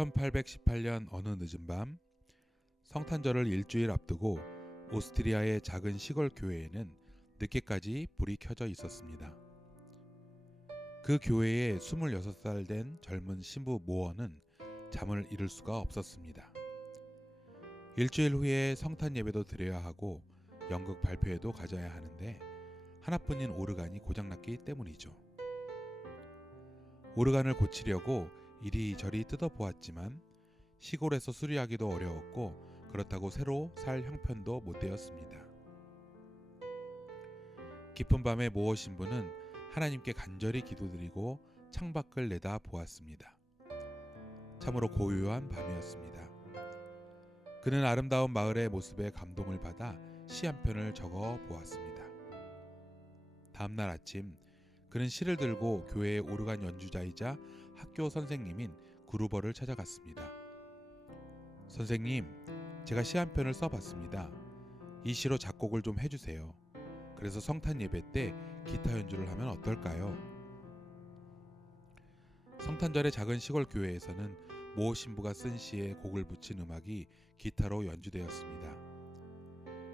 1818년 어느 늦은 밤, 성탄절을 일주일 앞두고 오스트리아의 작은 시골 교회에는 늦게까지 불이 켜져 있었습니다. 그 교회에 26살 된 젊은 신부 모어는 잠을 이룰 수가 없었습니다. 일주일 후에 성탄 예배도 드려야 하고 연극 발표회도 가져야 하는데 하나뿐인 오르간이 고장났기 때문이죠. 오르간을 고치려고 이리저리 뜯어보았지만 시골에서 수리하기도 어려웠고 그렇다고 새로 살 형편도 못 되었습니다. 깊은 밤에 모어 신부는 하나님께 간절히 기도드리고 창밖을 내다 보았습니다. 참으로 고요한 밤이었습니다. 그는 아름다운 마을의 모습에 감동을 받아 시 한 편을 적어 보았습니다. 다음날 아침 그는 시를 들고 교회의 오르간 연주자이자 학교 선생님인 그루버를 찾아갔습니다. 선생님, 제가 시 한 편을 써봤습니다. 이 시로 작곡을 좀 해주세요. 그래서 성탄 예배 때 기타 연주를 하면 어떨까요? 성탄절의 작은 시골 교회에서는 모 신부가 쓴 시에 곡을 붙인 음악이 기타로 연주되었습니다.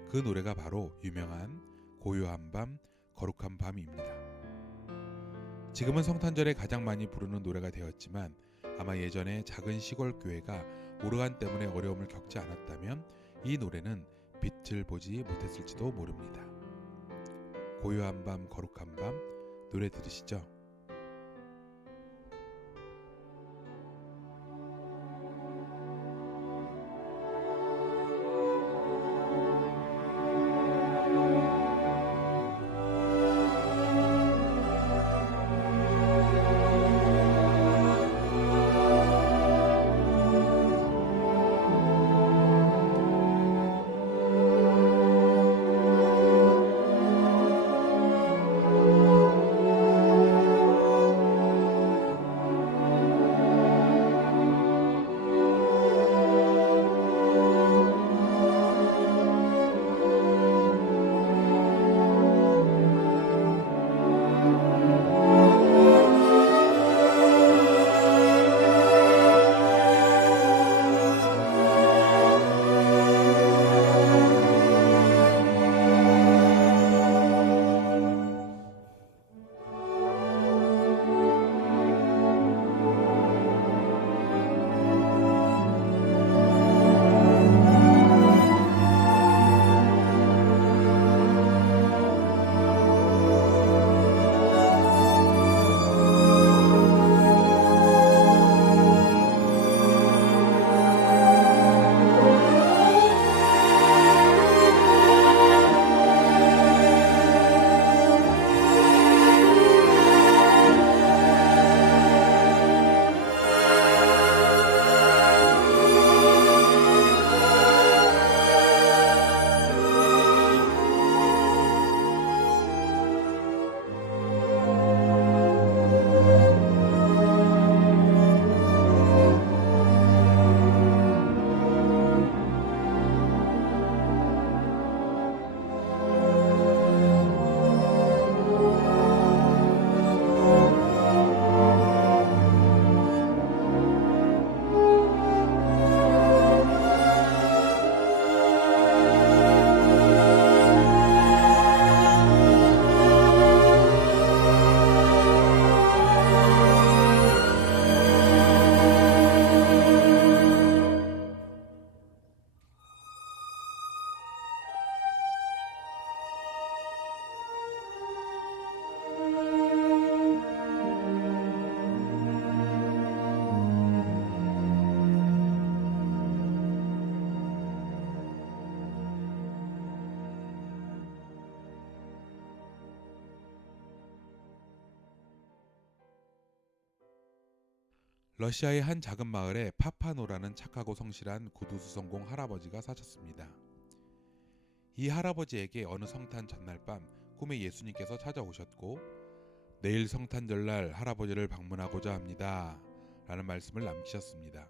그 노래가 바로 유명한 고요한 밤, 거룩한 밤입니다. 지금은 성탄절에 가장 많이 부르는 노래가 되었지만 아마 예전에 작은 시골 교회가 오르간 때문에 어려움을 겪지 않았다면 이 노래는 빛을 보지 못했을지도 모릅니다. 고요한 밤, 거룩한 밤 노래 들으시죠? 러시아의 한 작은 마을에 파파노라는 착하고 성실한 구두수성공 할아버지가 사셨습니다. 이 할아버지에게 어느 성탄 전날 밤 꿈에 예수님께서 찾아오셨고 내일 성탄절날 할아버지를 방문하고자 합니다 라는 말씀을 남기셨습니다.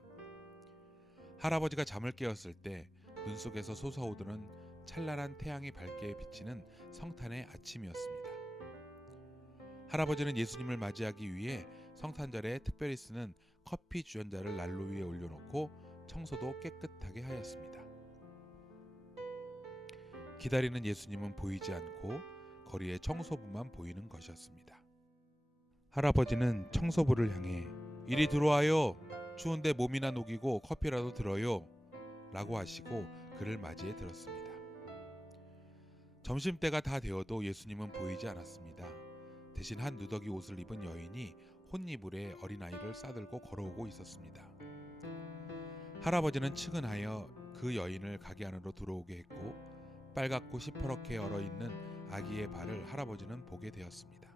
할아버지가 잠을 깨었을 때 눈 속에서 솟아오르는 찬란한 태양이 밝게 비치는 성탄의 아침이었습니다. 할아버지는 예수님을 맞이하기 위해 성탄절에 특별히 쓰는 커피 주전자를 난로 위에 올려놓고 청소도 깨끗하게 하였습니다. 기다리는 예수님은 보이지 않고 거리에 청소부만 보이는 것이었습니다. 할아버지는 청소부를 향해 이리 들어와요. 추운데 몸이나 녹이고 커피라도 들어요. 라고 하시고 그를 맞이해 들었습니다. 점심때가 다 되어도 예수님은 보이지 않았습니다. 대신 한 누더기 옷을 입은 여인이 혼이불에 어린아이를 싸들고 걸어오고 있었습니다. 할아버지는 측은하여 그 여인을 가게 안으로 들어오게 했고 빨갛고 시퍼렇게 얼어있는 아기의 발을 할아버지는 보게 되었습니다.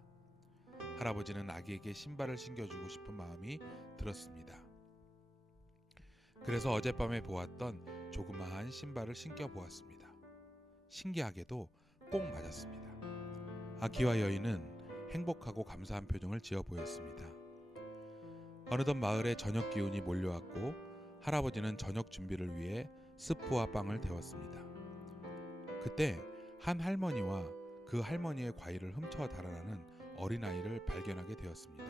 할아버지는 아기에게 신발을 신겨주고 싶은 마음이 들었습니다. 그래서 어젯밤에 보았던 조그마한 신발을 신겨보았습니다. 신기하게도 꼭 맞았습니다. 아기와 여인은 행복하고 감사한 표정을 지어 보였습니다. 어느덧 마을에 저녁 기운이 몰려왔고 할아버지는 저녁 준비를 위해 스프와 빵을 데웠습니다. 그때 한 할머니와 그 할머니의 과일을 훔쳐 달아나는 어린아이를 발견하게 되었습니다.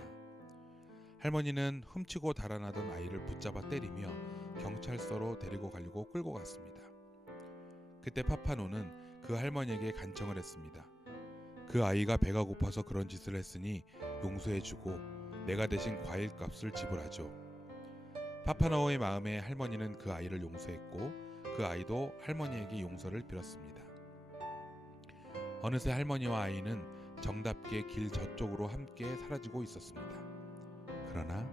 할머니는 훔치고 달아나던 아이를 붙잡아 때리며 경찰서로 데리고 가려고 끌고 갔습니다. 그때 파파노는 그 할머니에게 간청을 했습니다. 그 아이가 배가 고파서 그런 짓을 했으니 용서해주고 내가 대신 과일값을 지불하죠. 파파노의 마음에 할머니는 그 아이를 용서했고 그 아이도 할머니에게 용서를 빌었습니다. 어느새 할머니와 아이는 정답게 길 저쪽으로 함께 사라지고 있었습니다. 그러나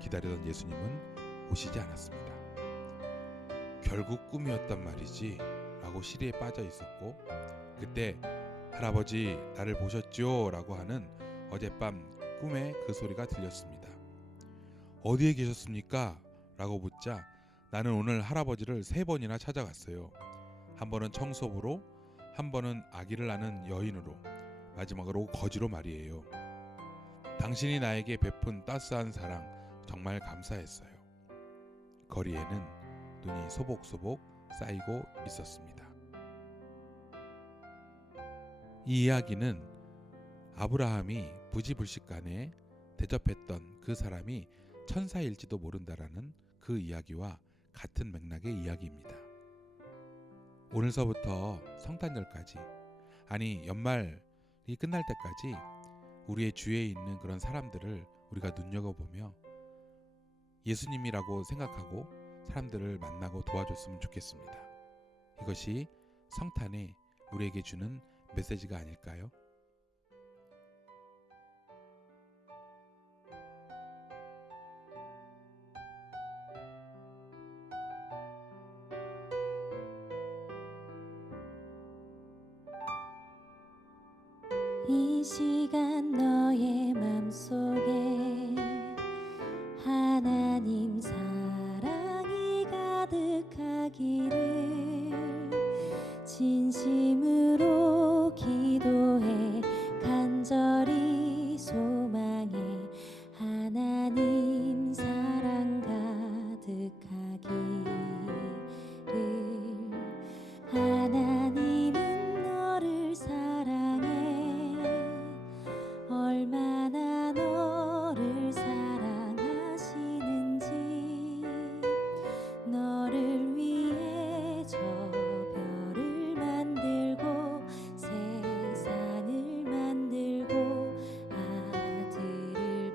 기다리던 예수님은 오시지 않았습니다. 결국 꿈이었단 말이지 라고 시리에 빠져 있었고 그때 할아버지 나를 보셨죠? 라고 하는 어젯밤 꿈의 그 소리가 들렸습니다. 어디에 계셨습니까? 라고 묻자 나는 오늘 할아버지를 3번이나 찾아갔어요. 한 번은 청소부로, 한 번은 아기를 낳는 여인으로, 마지막으로 거지로 말이에요. 당신이 나에게 베푼 따스한 사랑 정말 감사했어요. 거리에는 눈이 소복소복 쌓이고 있었습니다. 이 이야기는 아브라함이 부지불식간에 대접했던 그 사람이 천사일지도 모른다라는 그 이야기와 같은 맥락의 이야기입니다. 오늘서부터 성탄절까지, 아니 연말이 끝날 때까지 우리의 주위에 있는 그런 사람들을 우리가 눈여겨보며 예수님이라고 생각하고 사람들을 만나고 도와줬으면 좋겠습니다. 이것이 성탄에 우리에게 주는 메시지가 아닐까요? 이 시간 너의 맘속에 하나님 사랑이 가득하기를 진심으로 기도해 간절히 소망해 하나님 사랑 가득하기를 하나님은 너를 사랑해 얼마나 너를 사랑하시는지 너를 위해 저 별을 만들고 세상을 만들고 아들을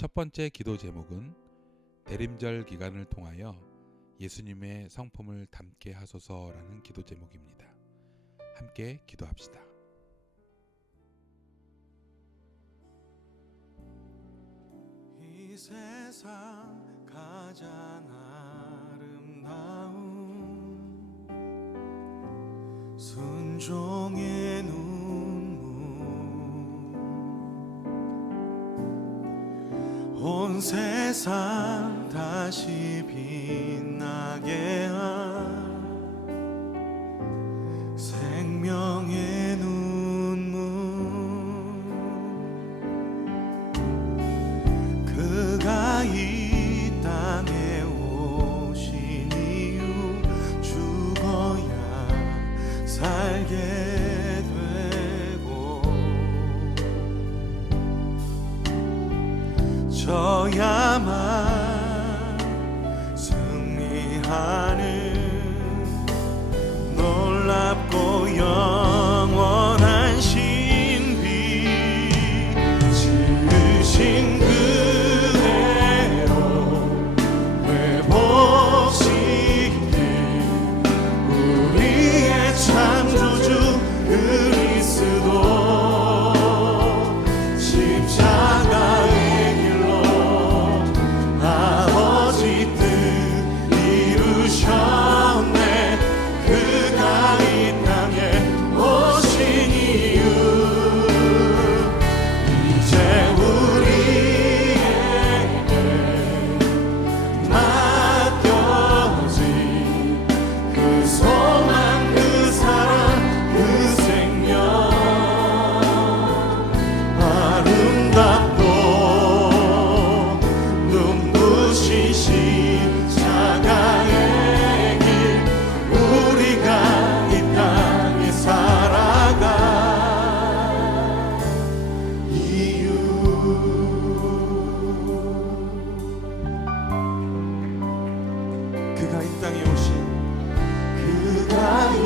첫 번째 기도 제목은 대림절 기간을 통하여 예수님의 성품을 담게 하소서라는 기도 제목입니다. 함께 기도합시다. 이 세상 가장 아름다운 순종의 눈물, 온 세상 다시 빛나게 한 생명의 눈물, 그가 이 땅에 오신 이유 죽어야 살게 되고 져야만 승리하는 놀랍고 영원한 신비, 지으신 그대로 회복시킨 우리의 창조주 그리스도, 십자가의 길로 아버지 뜻 이루셨네. 그가 이 땅에 오신 이유, 이제 우리에게 맡겨진 그 소망, 그 사랑, 그 생명, 아름답고 눈부신 십자가의 길, 우리가 이 땅에 살아가 이유. 그가 이 땅에 오신, 그가 이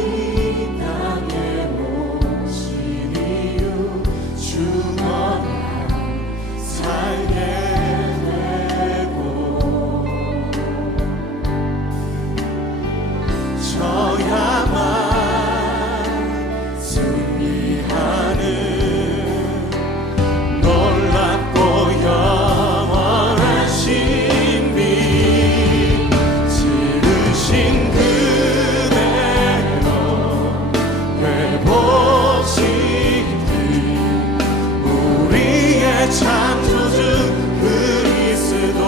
땅에 오신 이유 죽어야 살게 되고 져야만 승리하는 놀랍고 영원한 신비, 지으신 그대로 회복시킨 우리의 창조주 그리스도,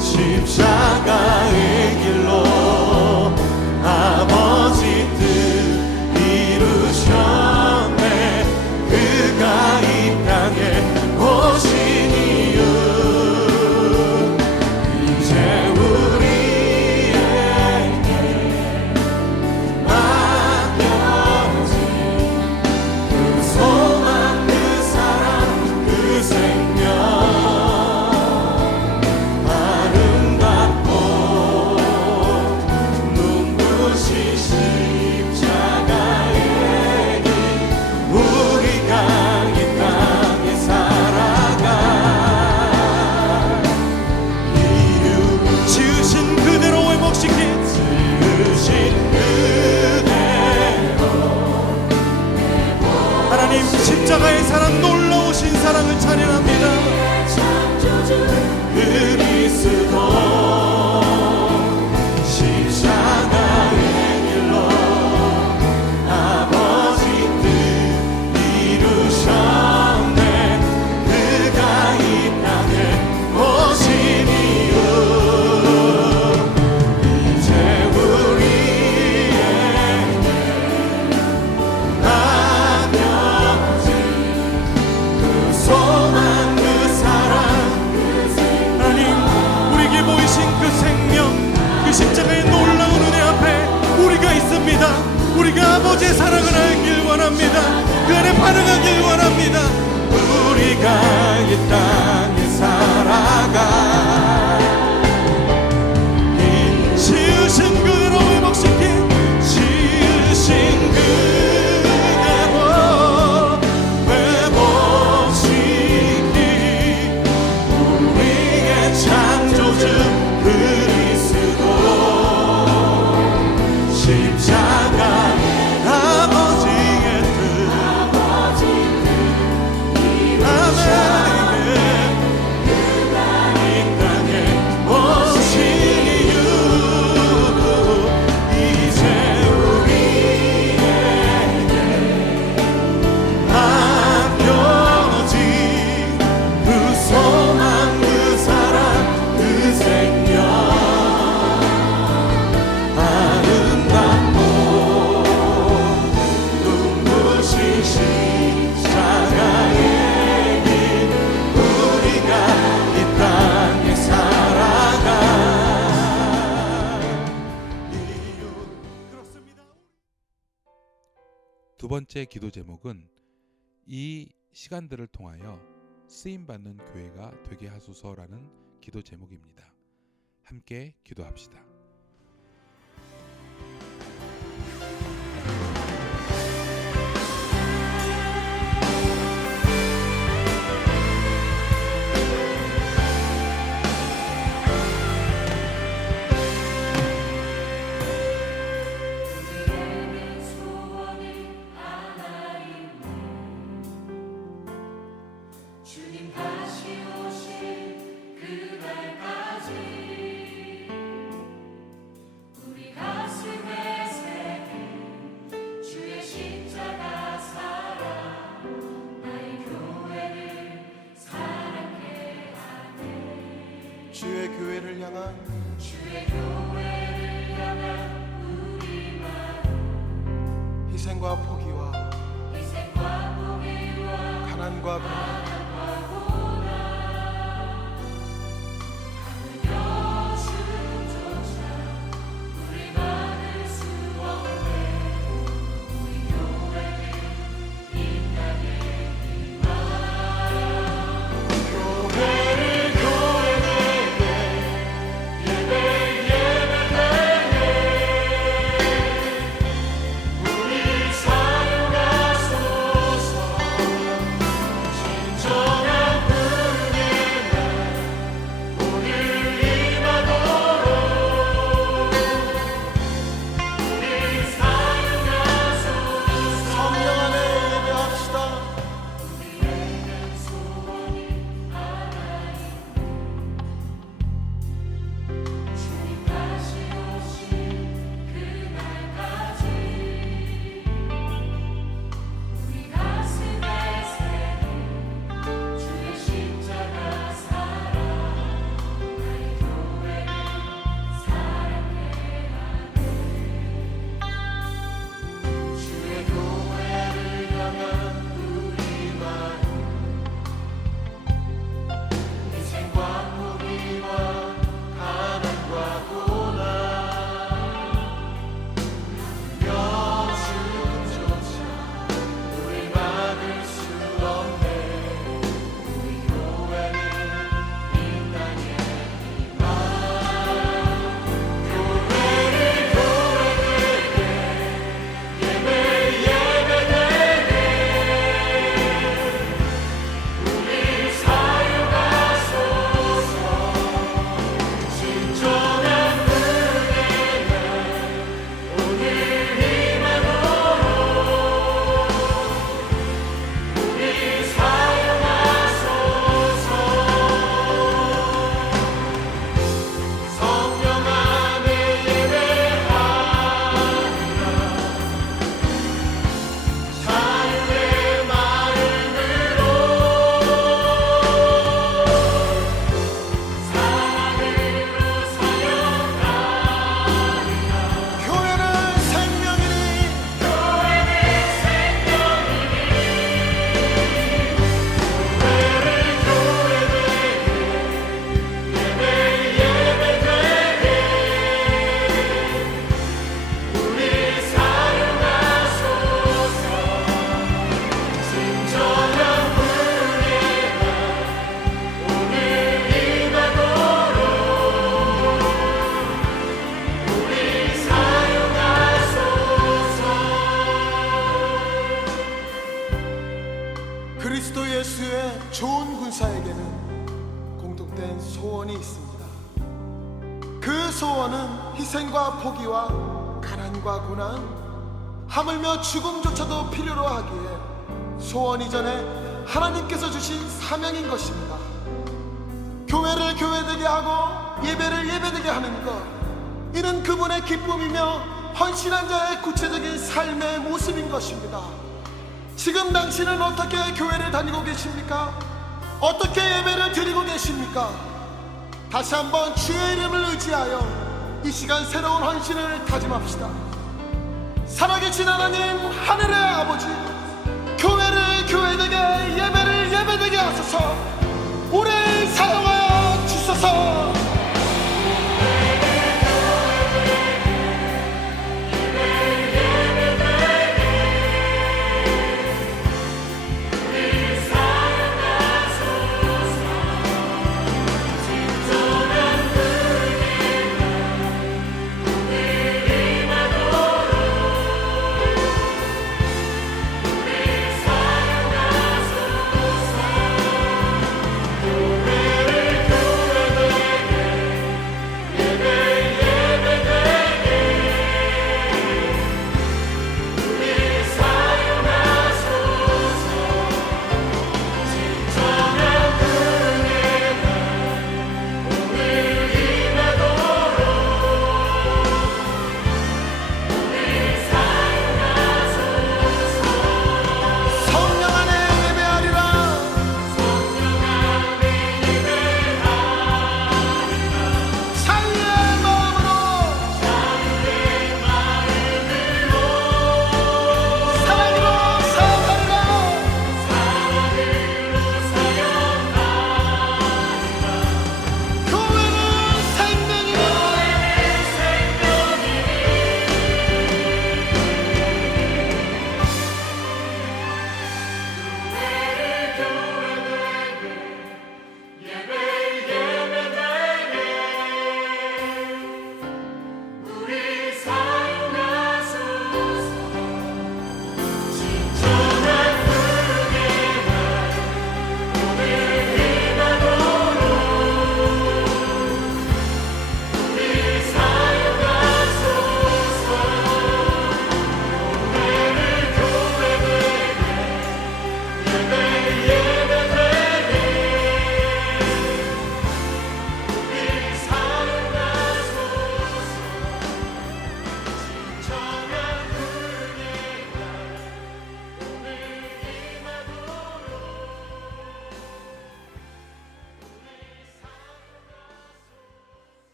십자가의 길로 아버지 뜻 이루셨네. 그가 이 땅에 오신 이유, 이제 우리에게 맡겨진 그 소망, 그 사랑, 그 생명, 아름답고 눈부신 십자가의 길, 우리가 이 땅에 살아가 이유. 지으신 그대로 회복시킨, 지으신 그대로 하나님 십자가의 사랑, 놀라우신 사랑을 찬양합니다. 그리스도, 십자가의 길로 아버지 뜻 이루셨네. 그가 이 땅에 오신 이유, 이제 우리에게 맡겨진 그 소망, 그 사랑, 하나님 우리에게 보이신 그 생명, 그 십자가의 놀라운 은혜 앞에 우리가 있습니다. 우리가 아버지의 사랑을 알길 원합니다. 그 안에 반응하길 원합니다. 우리가 이 땅에 살아가 이 지으신 그대로 회복시킨, 지으신 그대로 회복시킨 번째 기도 제목은 이 시간들을 통하여 쓰임받는 교회가 되게 하소서라는 기도 제목입니다. 함께 기도합시다. 주의 교회를 향한 우리 마음 희생과 포기와 가난과 고난 그리스도 예수의 좋은 군사에게는 공통된 소원이 있습니다. 그 소원은 희생과 포기와 가난과 고난, 하물며 죽음조차도 필요로 하기에 소원 이전에 하나님께서 주신 사명인 것입니다. 교회를 교회되게 하고 예배를 예배되게 하는 것, 이는 그분의 기쁨이며 헌신한 자의 구체적인 삶의 모습인 것입니다. 지금 당신은 어떻게 교회를 다니고 계십니까? 어떻게 예배를 드리고 계십니까? 다시 한번 주의 이름을 의지하여 이 시간 새로운 헌신을 다짐합시다. 살아계신 하나님, 하늘의 아버지, 교회를 교회되게, 예배를 예배되게 하소서. 우리를 사용하여 주소서.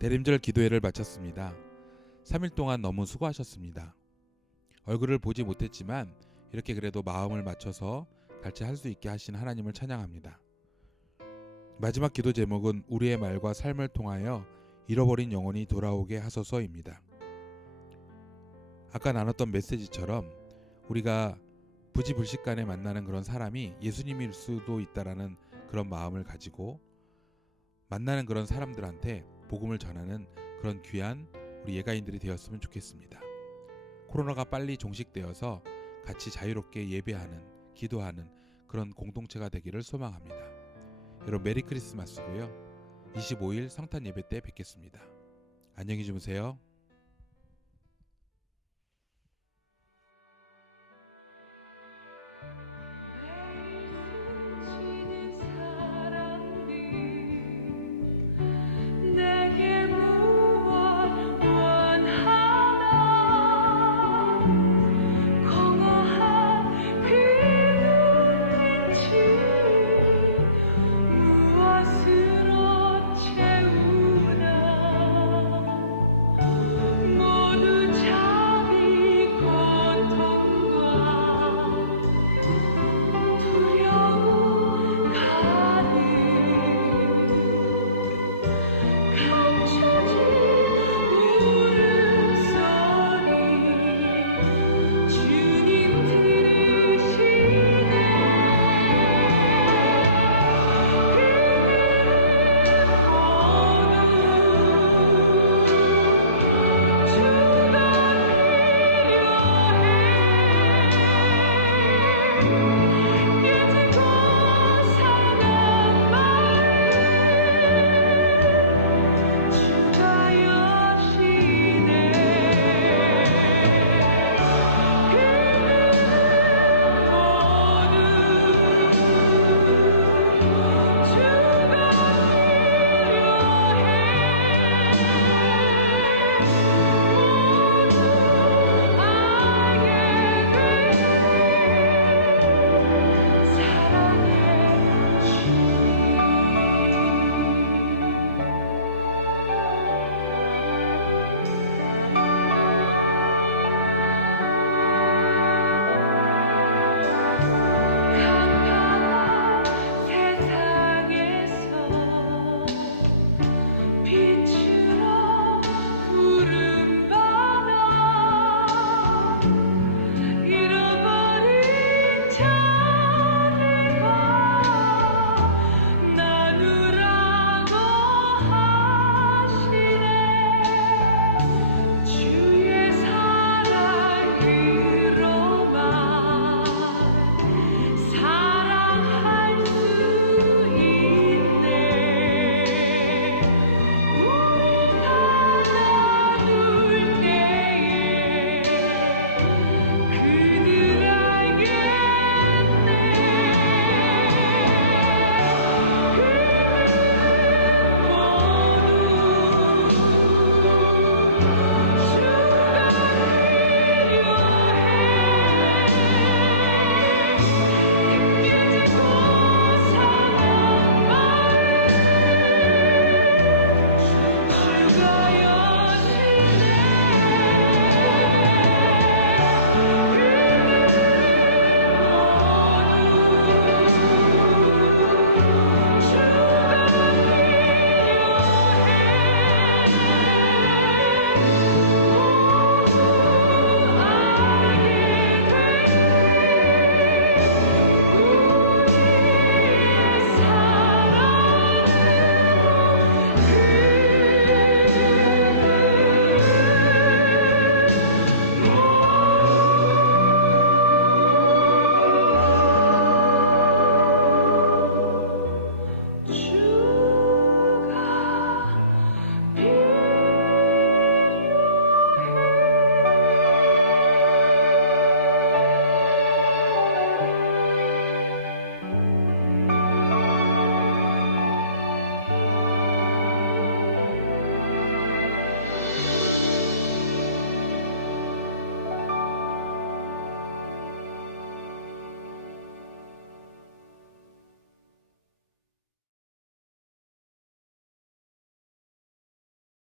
대림절 기도회를 마쳤습니다. 3일 동안 너무 수고하셨습니다. 얼굴을 보지 못했지만 이렇게 그래도 마음을 맞춰서 같이 할 수 있게 하신 하나님을 찬양합니다. 마지막 기도 제목은 우리의 말과 삶을 통하여 잃어버린 영혼이 돌아오게 하소서입니다. 아까 나눴던 메시지처럼 우리가 부지불식간에 만나는 그런 사람이 예수님일 수도 있다라는 그런 마음을 가지고 만나는 그런 사람들한테 복음을 전하는 그런 귀한 우리 예가인들이 되었으면 좋겠습니다. 코로나가 빨리 종식되어서 같이 자유롭게 예배하는, 기도하는 그런 공동체가 되기를 소망합니다. 여러분 메리 크리스마스고요. 25일 성탄 예배 때 뵙겠습니다. 안녕히 주무세요.